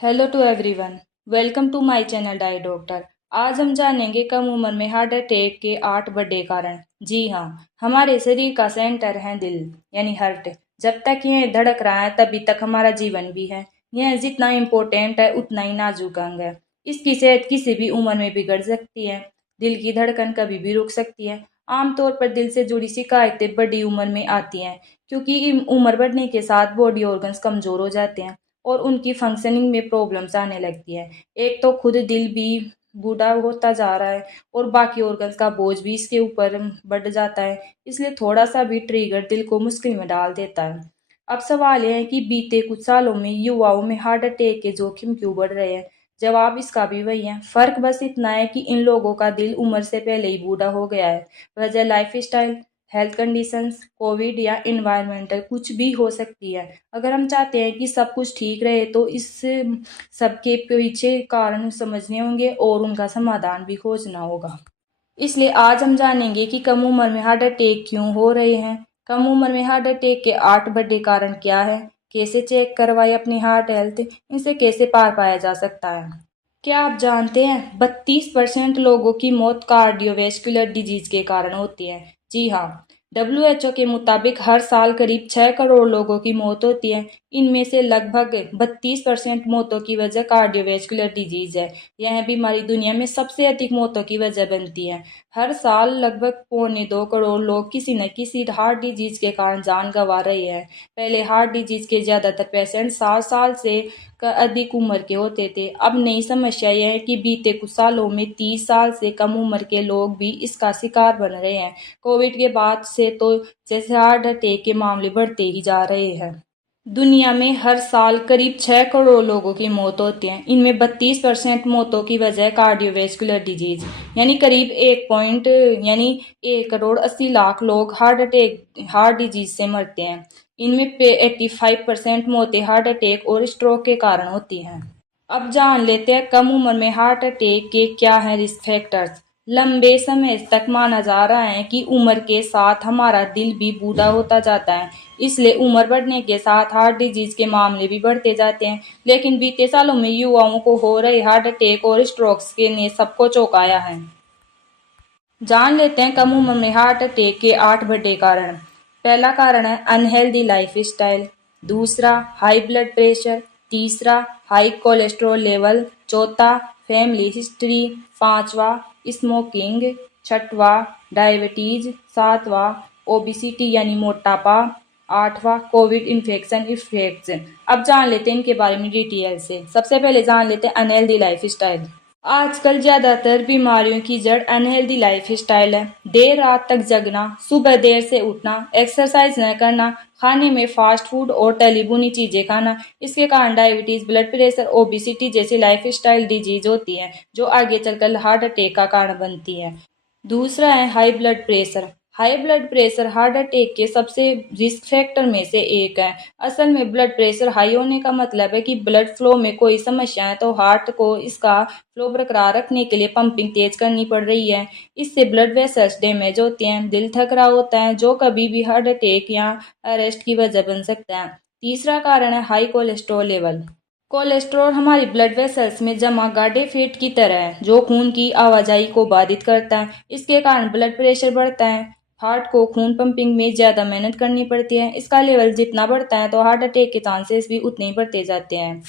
Hello to everyone. Welcome to my channel डाई doctor. आज हम जानेंगे कम उम्र में हार्ट अटैक के 8 बड़े कारण। जी हाँ, हमारे शरीर का सेंटर है दिल यानी हार्ट। जब तक यह धड़क रहा है तभी तक हमारा जीवन भी है। यह जितना इम्पोर्टेंट है उतना ही नाजुक अंग है। इसकी सेहत किसी भी उम्र में बिगड़ सकती है। दिल की धड़कन कभी भी रुक सकती है। आमतौर पर दिल से जुड़ी शिकायतें बड़ी उम्र में आती हैं, क्योंकि उम्र बढ़ने के साथ बॉडी ऑर्गन्स कमजोर हो जाते हैं और उनकी फंक्शनिंग में प्रॉब्लम्स आने लगती है। एक तो खुद दिल भी बूढ़ा होता जा रहा है और बाकी ऑर्गन्स का बोझ भी इसके ऊपर बढ़ जाता है, इसलिए थोड़ा सा भी ट्रिगर दिल को मुश्किल में डाल देता है। अब सवाल यह है कि बीते कुछ सालों में युवाओं में हार्ट अटैक के जोखिम क्यों बढ़ रहे हैं। जवाब इसका भी वही है। फर्क बस इतना है कि इन लोगों का दिल उम्र से पहले ही बूढ़ा हो गया है। वजह life style, health conditions, Covid या इन्वायरमेंटल कुछ भी हो सकती है। अगर हम चाहते हैं कि सब कुछ ठीक रहे तो इस सबके पीछे कारण समझने होंगे और उनका समाधान भी खोजना होगा। इसलिए आज हम जानेंगे कि कम उम्र में हार्ट अटैक क्यों हो रहे हैं, कम उम्र में हार्ट अटैक के 8 बड़े कारण क्या है, कैसे चेक करवाए अपनी हार्ट हेल्थ, इनसे कैसे पार पाया जा सकता है। क्या आप जानते हैं 32% लोगों की मौत कार्डियोवैस्कुलर डिजीज के कारण होती है। जी हाँ, डब्ल्यूएचओ के मुताबिक हर साल करीब 6 करोड़ लोगों की मौत होती है। इनमें से लगभग 32% मौतों की वजह कार्डियोवैस्कुलर डिजीज है। यह बीमारी दुनिया में सबसे अधिक मौतों की वजह बनती है। हर साल लगभग 1.25 करोड़ लोग किसी न किसी हार्ट डिजीज के कारण जान गंवा रहे हैं। पहले हार्ट डिजीज के ज्यादातर पेशेंट 60 साल से का अधिक उम्र के होते थे। अब नई समस्या यह है कि बीते कुछ सालों में 30 साल से कम उम्र के लोग भी इसका शिकार बन रहे हैं। कोविड के बाद से तो जैसे हार्ट अटैक के मामले बढ़ते ही जा रहे हैं। दुनिया में हर साल करीब 6 करोड़ लोगों की मौत होती है। इनमें 32% मौतों की वजह कार्डियोवैस्कुलर डिजीज यानी करीब 1 करोड़ 80 लाख लोग हार्ट डिजीज से मरते हैं। इनमें 85% मौतें हार्ट अटैक और स्ट्रोक के कारण होती हैं। अब जान लेते हैं कम उम्र में हार्ट अटैक के क्या हैं रिस्क फैक्टर्स। लंबे समय तक माना जा रहा है कि उम्र के साथ हमारा दिल भी बूढ़ा होता जाता है, इसलिए उम्र बढ़ने के साथ हार्ट डिजीज के मामले भी बढ़ते जाते हैं। लेकिन बीते सालों में युवाओं को हो रहे हार्ट अटैक और स्ट्रोक्स के ने सबको चौंकाया है। जान लेते हैं कम उम्र में हार्ट अटैक के 8 बड़े कारण। पहला कारण है अनहेल्दी लाइफ स्टाइल, दूसरा हाई ब्लड प्रेशर, तीसरा हाई कोलेस्ट्रॉल लेवल, चौथा फैमिली हिस्ट्री, पांचवा स्मोकिंग, छठवा डायबिटीज, सातवां ओबिसिटी यानी मोटापा, आठवां कोविड इन्फेक्शन इफेक्ट्स। अब जान लेते हैं इनके बारे में डिटेल से। सबसे पहले जान लेते हैं अनहेल्दी लाइफ स्टाइल। आजकल ज्यादातर बीमारियों की जड़ अनहेल्दी लाइफ स्टाइल है। देर रात तक जगना, सुबह देर से उठना, एक्सरसाइज न करना, खाने में फास्ट फूड और तली भुनी चीजें खाना, इसके कारण डायबिटीज, ब्लड प्रेशर, ओबिसिटी जैसी लाइफ स्टाइल डिजीज होती है जो आगे चलकर हार्ट अटैक का कारण बनती है। दूसरा है high blood pressure. High blood pressure heart attack के सबसे रिस्क फैक्टर में से एक है। असल में ब्लड प्रेशर हाई होने का मतलब है कि ब्लड फ्लो में कोई समस्या है, तो हार्ट को इसका फ्लो बरकरार रखने के लिए पंपिंग तेज करनी पड़ रही है। इससे ब्लड वेसल्स डैमेज होते हैं, दिल थक रहा होता है, जो कभी भी हार्ट अटैक या अरेस्ट की वजह बन सकता है। तीसरा कारण है हाई कोलेस्ट्रॉल लेवल। कोलेस्ट्रॉल हमारी ब्लड वेसल्स में जमा गाढ़े फैट की तरह है जो खून की आवाजाही को बाधित करता है। इसके कारण ब्लड प्रेशर बढ़ता है। हार्ट को खून पंपिंग में ज्यादा मेहनत करनी पड़ती है। इसका लेवल जितना बढ़ता है तो हार्ट अटैक के चांसेस भी उतने ही बढ़ते जाते हैं।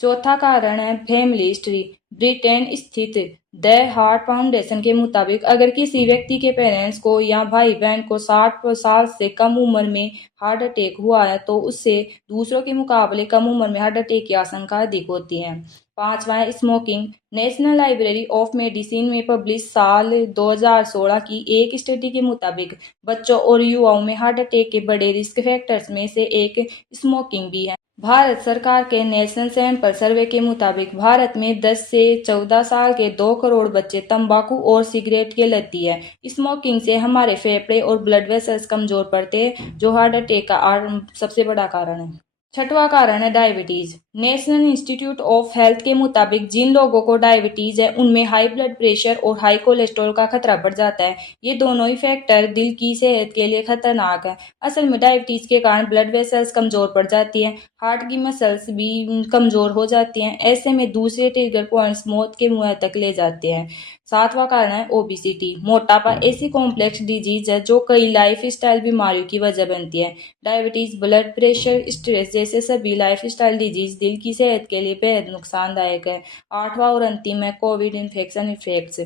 चौथा कारण है फैमिली हिस्ट्री। ब्रिटेन स्थित द हार्ट फाउंडेशन के मुताबिक अगर किसी व्यक्ति के पेरेंट्स को या भाई बहन को 60 साल से कम उम्र में हार्ट अटैक हुआ है तो उससे दूसरों के मुकाबले कम उम्र में हार्ट अटैक की आशंका अधिक होती है। पांचवा है smoking. National library of medicine में पब्लिश साल 2016 की एक स्टडी के मुताबिक बच्चों और युवाओं में हार्ट अटैक के बड़े रिस्क फैक्टर्स में से एक स्मोकिंग भी है। भारत सरकार के नेशनल सैंपल सर्वे के मुताबिक भारत में 10 से 14 साल के 2 करोड़ बच्चे तंबाकू और सिगरेट के लती है। स्मोकिंग से हमारे फेफड़े और ब्लड वेसल्स कमजोर पड़ते हैं, जो हार्ट अटैक का सबसे बड़ा कारण है। छठवां कारण है diabetes. National institute of health के मुताबिक जिन लोगों को डायबिटीज है उनमें हाई ब्लड प्रेशर और हाई कोलेस्ट्रॉल का खतरा बढ़ जाता है। ये दोनों ही फैक्टर दिल की सेहत के लिए खतरनाक है। असल में डायबिटीज के कारण ब्लड वेसल्स कमजोर पड़ जाती हैं, हार्ट की मसल्स भी कमजोर हो जाती हैं। ऐसे में दूसरे ट्रिगर पॉइंट्स मौत के मुंह तक ले जाते हैं। सातवां कारण है ओबिसिटी। मोटापा ऐसी कॉम्प्लेक्स डिजीज है जो कई लाइफ स्टाइल बीमारियों की वजह बनती है। डायबिटीज, ब्लड प्रेशर, स्ट्रेस जैसे सभी लाइफस्टाइल डिजीज दिल की सेहत के लिए बेहद नुकसानदायक है। आठवां और अंतिम है Covid infection effects.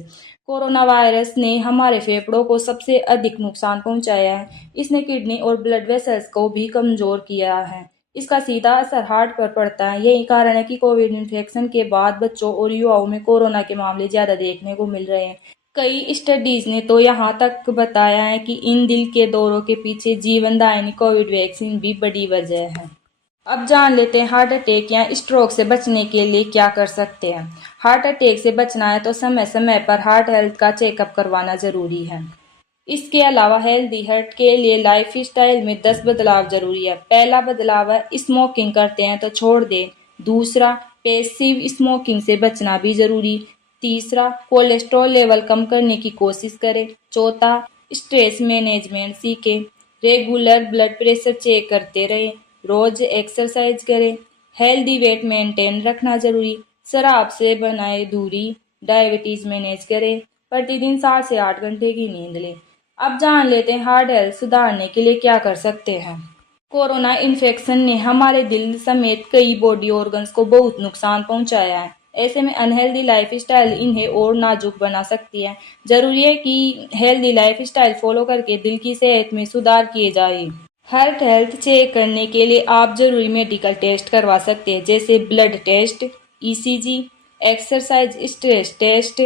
Corona virus ने हमारे फेफड़ों को सबसे अधिक नुकसान पहुंचाया है। इसने किडनी और ब्लड वेसल्स को भी कमजोर किया है। इसका सीधा असर हार्ट पर पड़ता है। यही कारण है कि कोविड इन्फेक्शन के बाद बच्चों और युवाओं में कोरोना के मामले ज्यादा देखने को मिल रहे हैं। कई स्टडीज ने तो यहाँ तक बताया है कि इन दिल के दौरों के पीछे जीवनदायिनी कोविड वैक्सीन भी बड़ी वजह है। अब जान लेते हैं हार्ट अटैक या स्ट्रोक से बचने के लिए क्या कर सकते हैं। हार्ट अटैक से बचना है तो समय समय पर हार्ट हेल्थ का चेकअप करवाना जरूरी है। इसके अलावा हेल्दी हार्ट के लिए लाइफ स्टाइल में 10 बदलाव जरूरी है। पहला बदलाव है स्मोकिंग करते हैं तो छोड़ दें। दूसरा, पैसिव स्मोकिंग से बचना भी जरूरी। तीसरा, कोलेस्ट्रॉल लेवल कम करने की कोशिश करें। चौथा, स्ट्रेस मैनेजमेंट सीखें। रेगुलर ब्लड प्रेशर चेक करते रहें। रोज एक्सरसाइज करें। हेल्दी वेट मेंटेन रखना जरूरी। शराब से बनाए दूरी। डायबिटीज मैनेज करें। प्रतिदिन 7 से 8 घंटे की नींद लें। अब जान लेते हैं हार्ट हेल्थ सुधारने के लिए क्या कर सकते हैं। कोरोना इन्फेक्शन ने हमारे दिल समेत कई बॉडी ऑर्गन्स को बहुत नुकसान पहुंचाया है। ऐसे में अनहेल्दी लाइफस्टाइल इन्हें और नाजुक बना सकती है। जरूरी है कि हेल्दी लाइफस्टाइल फॉलो करके दिल की सेहत में सुधार किए जाए। हार्ट हेल्थ चेक करने के लिए आप जरूरी मेडिकल टेस्ट करवा सकते हैं, जैसे blood test, ECG, exercise stress test,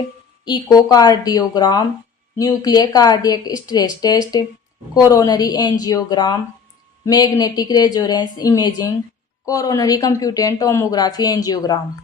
echocardiogram, nuclear cardiac stress test, coronary angiogram, magnetic resonance imaging, coronary computed tomography angiogram.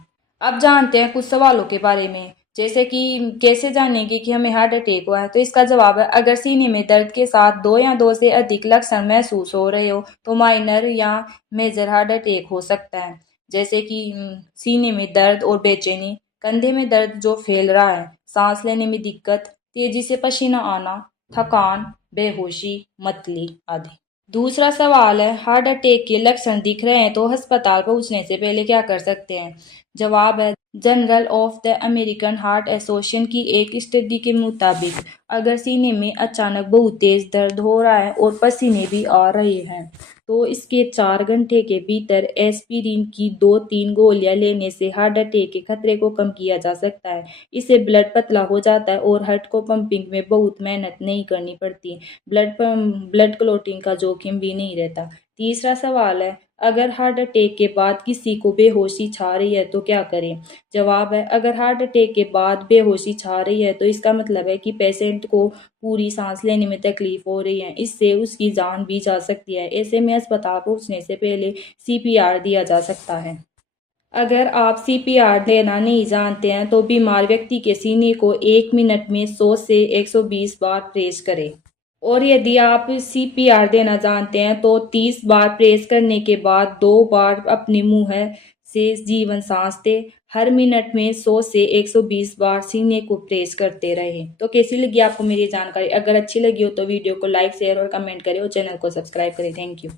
अब जानते हैं कुछ सवालों के बारे में, जैसे कि कैसे जानेंगे कि हमें हार्ट अटैक हुआ है। तो इसका जवाब है, अगर सीने में दर्द के साथ 2 या 2 से अधिक लक्षण महसूस हो रहे हो तो माइनर या मेजर हार्ट अटैक हो सकता है। जैसे कि सीने में दर्द और बेचैनी, कंधे में दर्द जो फैल रहा है, सांस लेने में दिक्कत, तेजी से पसीना आना, थकान, बेहोशी, मतली आदि। दूसरा सवाल है, हार्ट अटैक के लक्षण दिख रहे हैं तो अस्पताल पहुंचने से पहले क्या कर सकते हैं। जवाब है, journal of the American heart association की एक स्टडी के मुताबिक अगर सीने में अचानक बहुत तेज दर्द हो रहा है और पसीने भी आ रहे हैं तो इसके 4 घंटे के भीतर एस्पिरिन की 2-3 गोलियां लेने से हार्ट अटैक के खतरे को कम किया जा सकता है। इससे ब्लड पतला हो जाता है और हार्ट को पंपिंग में बहुत मेहनत नहीं करनी पड़ती। ब्लड क्लॉटिंग का जोखिम भी नहीं रहता। तीसरा सवाल है, अगर हार्ट अटैक के बाद किसी को बेहोशी छा रही है तो क्या करें। जवाब है, अगर हार्ट अटैक के बाद बेहोशी छा रही है तो इसका मतलब है कि पेशेंट को पूरी सांस लेने में तकलीफ हो रही है, इससे उसकी जान भी जा सकती है। ऐसे में अस्पताल पहुंचने से पहले सीपीआर दिया जा सकता है। अगर आप सीपीआर देना नहीं जानते हैं तो बीमार व्यक्ति के सीने को 1 मिनट में 100 से 120 बार प्रेस करें। और यदि आप सीपीआर देना जानते हैं तो 30 बार प्रेस करने के बाद 2 बार अपने मुंह से जीवन सांस दें। हर मिनट में 100 से 120 बार सीने को प्रेस करते रहें। तो कैसी लगी आपको मेरी जानकारी? अगर अच्छी लगी हो तो वीडियो को लाइक, शेयर और कमेंट करें और चैनल को सब्सक्राइब करें। Thank you.